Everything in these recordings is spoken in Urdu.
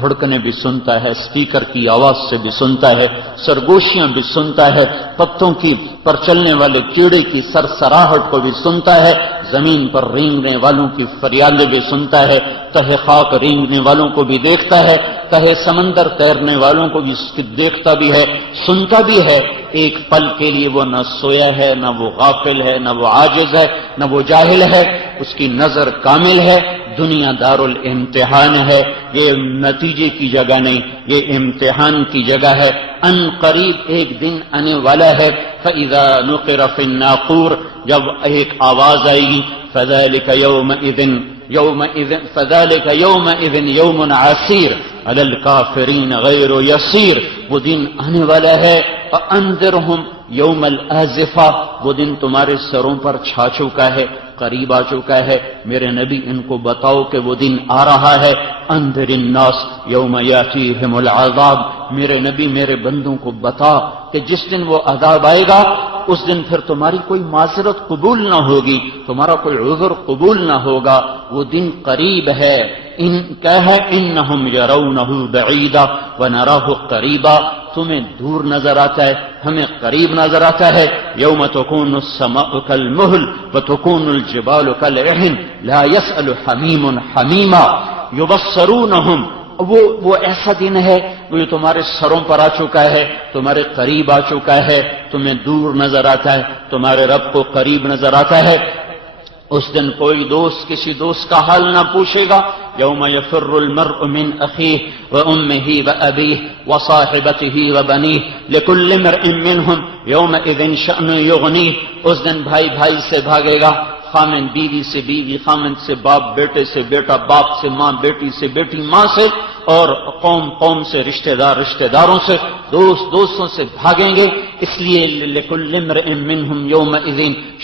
دھڑکنے بھی سنتا ہے، اسپیکر کی آواز سے بھی سنتا ہے، سرگوشیاں بھی سنتا ہے، پتوں کی پر چلنے والے کیڑے کی سرسراہٹ کو بھی سنتا ہے، زمین پر رینگنے والوں کی فریادیں بھی سنتا ہے، تہ خاک رینگنے والوں کو بھی دیکھتا ہے، تہ سمندر تیرنے والوں کو بھی دیکھتا بھی ہے، سنتا بھی ہے۔ ایک پل کے لیے وہ نہ سویا ہے، نہ وہ غافل ہے، نہ وہ عاجز ہے، نہ وہ جاہل ہے، اس کی نظر کامل ہے۔ دنیا دار الامتحان ہے، یہ نتیجے کی جگہ نہیں، یہ امتحان کی جگہ ہے۔ ان قریب ایک دن آنے والا ہے، فَإِذَا نُقِرَ فِي النَّاقُورِ، جب ایک آواز آئے گی، فَذَلِكَ يَوْمَئِذٍ يَوْمٌ عَسِيرٌ عَلَى الْكَافِرِينَ غَيْرُ يَسِيرٌ، وہ دن آنے والا ہے۔ فَأَنذِرْهُمْ يَوْمَ الْآزِفَةِ، وہ دن تمہارے سروں پر چھا چکا ہے، قریب آ چکا ہے، میرے نبی ان کو بتاؤ کہ وہ دن آ رہا ہے۔ انذر الناس یوم یاتیہم العذاب، میرے نبی میرے بندوں کو بتا کہ جس دن وہ عذاب آئے گا اس دن پھر تمہاری کوئی معذرت قبول نہ ہوگی، تمہارا کوئی عذر قبول نہ ہوگا، وہ دن قریب ہے۔ ان کیا ہے، انہم یرونہ بعیدا ونراہ قریبا، تمہیں دور نظر آتا ہے، ہمیں قریب نظر آتا ہے۔ یوم تکون السماء کالمہل وتکون الجبال کالعہن لا یسأل حمیم حمیما یبصرونہم، وہ ایسا دن ہے وہ تمہارے سروں پر آ چکا ہے، تمہارے قریب آ چکا ہے، تمہیں دور نظر آتا ہے، تمہارے رب کو قریب نظر آتا ہے۔ اس دن کوئی دوست کسی دوست کا حال نہ پوچھے گا۔ یوم یفر المرء من اخیہ وامہ وابیہ وصاحبتہ وبنیہ لکل امرئ منہم یومئذ شأن یغنیہ، اس دن بھائی بھائی سے بھاگے گا، خامن بیوی سے بیوی، خامن سے باپ بیٹے سے بیٹا، باپ سے ماں، بیٹی سے بیٹی، ماں سے، اور قوم قوم سے، رشتہ دار رشتہ داروں سے، دوست دوستوں سے بھاگیں گے۔ اس لیے لکل امرئ منہم یومئذ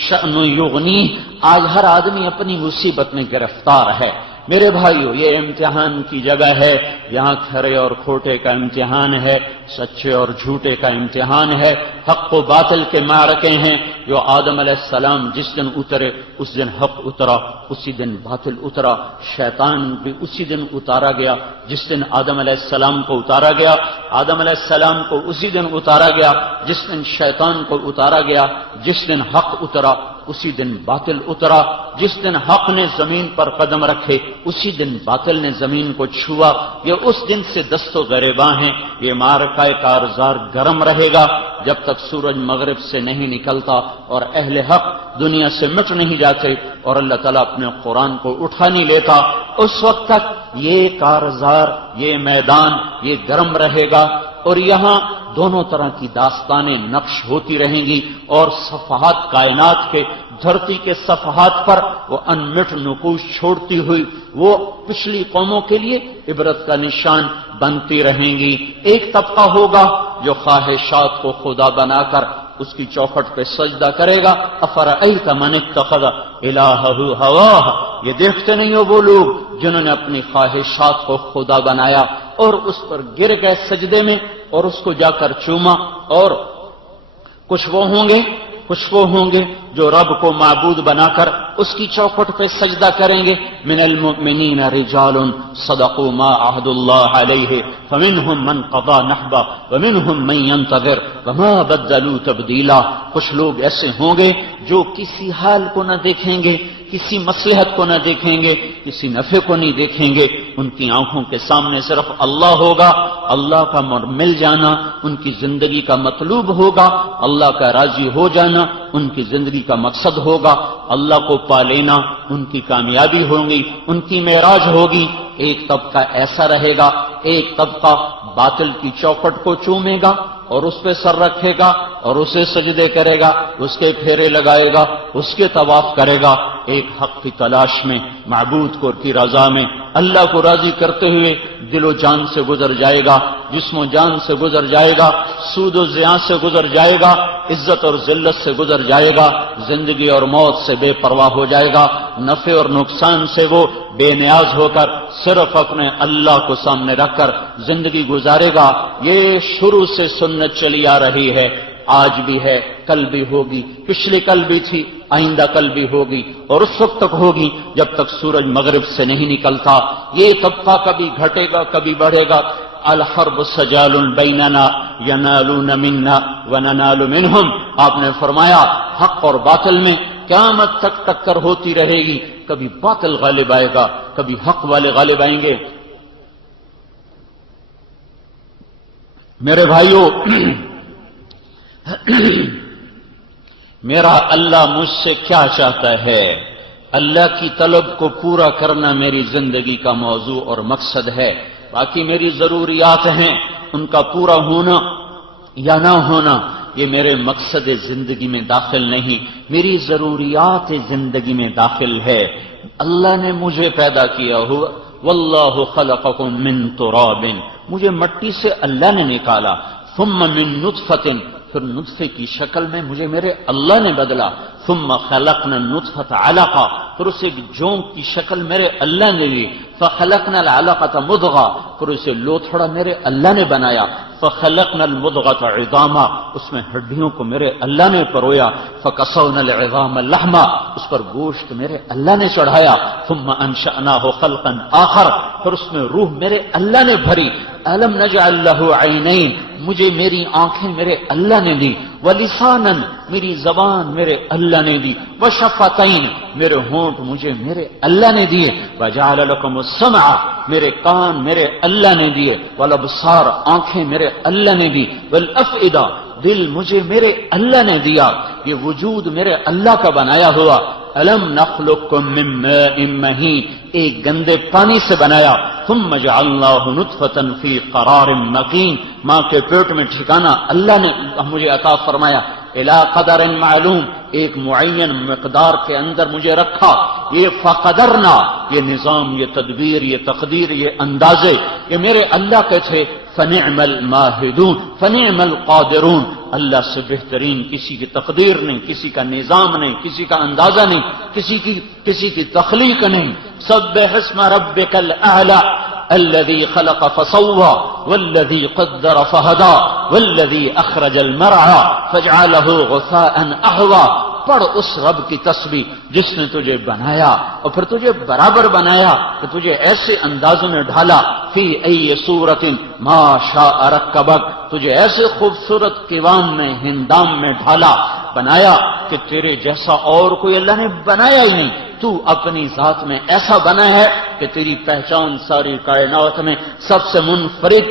شأن یغنیہ، آج ہر آدمی اپنی مصیبت میں گرفتار ہے۔ میرے بھائیو، یہ امتحان کی جگہ ہے، یہاں کھرے اور کھوٹے کا امتحان ہے، سچے اور جھوٹے کا امتحان ہے، حق و باطل کے معرکے ہیں۔ جو آدم علیہ السلام جس دن اترے اس دن حق اترا، اسی دن باطل اترا، شیطان بھی اسی دن اتارا گیا جس دن آدم علیہ السلام کو اتارا گیا، آدم علیہ السلام کو اسی دن اتارا گیا جس دن شیطان کو اتارا گیا، جس دن حق اترا اسی دن باطل اترا، جس دن حق نے زمین پر قدم رکھے اسی دن باطل نے زمین کو چھوا۔ یہ اس دن سے دست و گریباں ہیں۔ یہ معرکہ کارزار گرم رہے گا جب تک سورج مغرب سے نہیں نکلتا اور اہل حق دنیا سے مٹ نہیں جاتے اور اللہ تعالیٰ اپنے قرآن کو اٹھا نہیں لیتا، اس وقت تک یہ کارزار، یہ میدان، یہ گرم رہے گا۔ اور یہاں دونوں طرح کی داستانیں نقش ہوتی رہیں گی، اور صفحات کائنات کے، دھرتی کے صفحات پر وہ انمٹ نقوش چھوڑتی ہوئی وہ پچھلی قوموں کے لیے عبرت کا نشان بنتی رہیں گی۔ ایک طبقہ ہوگا جو خواہشات کو خدا بنا کر اس کی چوکھٹ پہ سجدہ کرے گا۔ افرأیت من اتخذ الہہ ہواہ، یہ دیکھتے نہیں ہو وہ لوگ جنہوں نے اپنی خواہشات کو خدا بنایا اور اس پر گر گئے سجدے میں اور اس کو جا کر چوما۔ اور کچھ وہ ہوں گے جو رب کو معبود بنا کر اس کی چوکھٹ پہ سجدہ کریں گے۔ من المؤمنین رجال صدقوا ما عہد اللہ علیہ فمنہم من قضى نحبہ ومنہم من ينتظر وما بدلوا تبدیلا۔ کچھ لوگ ایسے ہوں گے جو کسی حال کو نہ دیکھیں گے، کسی مصلحت کو نہ دیکھیں گے، کسی نفع کو نہیں دیکھیں گے، ان کی آنکھوں کے سامنے صرف اللہ ہوگا، اللہ کا مل جانا ان کی زندگی کا مطلوب ہوگا، اللہ کا راضی ہو جانا ان کی زندگی کا مقصد ہوگا، اللہ کو پا لینا ان کی کامیابی ہوگی، ان کی معراج ہوگی۔ ایک طبقہ ایسا رہے گا، ایک طبقہ باطل کی چوکھٹ کو چومے گا اور اس پہ سر رکھے گا اور اسے سجدے کرے گا، اس کے پھیرے لگائے گا، اس کے طواف کرے گا۔ ایک حق کی تلاش میں، معبود کو کی رضا میں، اللہ کو راضی کرتے ہوئے دل و جان سے گزر جائے گا، جسم و جان سے گزر جائے گا، سود و زیاں سے گزر جائے گا، عزت اور ذلت سے گزر جائے گا، زندگی اور موت سے بے پرواہ ہو جائے گا، نفع اور نقصان سے وہ بے نیاز ہو کر صرف اپنے اللہ کو سامنے رکھ کر زندگی گزارے گا۔ یہ شروع سے سنت چلی آ رہی ہے، آج بھی ہے، کل بھی ہوگی، پچھلے کل بھی تھی، آئندہ کل بھی ہوگی، اور اس وقت تک ہوگی جب تک سورج مغرب سے نہیں نکلتا۔ یہ طبقہ کبھی گھٹے گا، کبھی بڑھے گا۔ الحرب سجال بیننا ینالون منا وننال منہم، آپ نے فرمایا حق اور باطل میں قیامت تک ٹکر ہوتی رہے گی، کبھی باطل غالب آئے گا، کبھی حق والے غالب آئیں گے۔ میرے بھائیوں، میرا اللہ مجھ سے کیا چاہتا ہے؟ اللہ کی طلب کو پورا کرنا میری زندگی کا موضوع اور مقصد ہے۔ باقی میری ضروریات ہیں، ان کا پورا ہونا یا نہ ہونا یہ میرے مقصد زندگی میں داخل نہیں، میری ضروریات زندگی میں داخل ہے۔ اللہ نے مجھے پیدا کیا ہوا، واللہ خلقکم من تراب، مجھے مٹی سے اللہ نے نکالا، ثم من نطفۃ، پھر نطفے کی شکل میں مجھے میرے اللہ نے بدلا، ثم خلقنا النطفۃ علقہ، پھر اسے جونک کی شکل میرے اللہ نے دی، فخلقنا العلقۃ مضغہ، پھر اسے لوتھڑا میرے اللہ نے بنایا، فخلقنا المضغۃ عظاما، اس میں ہڈیوں کو میرے اللہ نے پرویا، فکسونا العظام لحما، اس پر گوشت میرے اللہ نے چڑھایا، ثم انشأناہ خلقا آخر، پھر اس میں روح میرے اللہ نے بھری۔ الم نجعل لہ عینین، مجھے میری آنکھیں میرے اللہ نے دی، ولسانا، میری زبان میرے اللہ نے دی، وشفتین، میرے ہونٹ مجھے میرے اللہ نے دیے، وجعل لکم السمع، میرے کان میرے اللہ نے دیے، والابصار، آنکھیں میرے اللہ نے دی، والافئدہ، دل مجھے میرے اللہ نے دیا، یہ وجود میرے اللہ کا بنایا ہوا۔ الم نخلقکم من ماء مہین، ایک گندے پانی سے بنایا، ثم جعلناہ نطفۃ فی قرار مکین، ماں کے پیٹ میں ٹھکانا اللہ نے مجھے عطا فرمایا، الی قدر معلوم، ایک معین مقدار کے اندر مجھے رکھا۔ یہ فقدرنا، یہ نظام، یہ تدبیر، یہ تقدیر، یہ اندازے، یہ میرے اللہ کے تھے۔ فنعم الماہدون فنعم القادرون، اللہ سے بہترین کسی کی تقدیر نہیں، کسی کا نظام نہیں، کسی کا اندازہ نہیں، کسی کی تخلیق نہیں۔ سبح اسم ربک الاعلی الذی خلق فسوى والذی قدر فہدى والذی اخرج المرعى فجعله غثاء احوى، پڑھ اس رب کی تسبیح جس نے تجھے بنایا اور پھر تجھے برابر بنایا کہ تجھے ایسے اندازوں میں ڈھالا، فی ای صورت ما شاء رکبک، تجھے ایسے خوبصورت کیوان میں، ہندام میں ڈھالا، بنایا کہ تیرے جیسا اور کوئی اللہ نے بنایا ہی نہیں، تو اپنی ذات میں ایسا بنا ہے کہ تیری پہچان ساری کائنات میں سب سے منفرد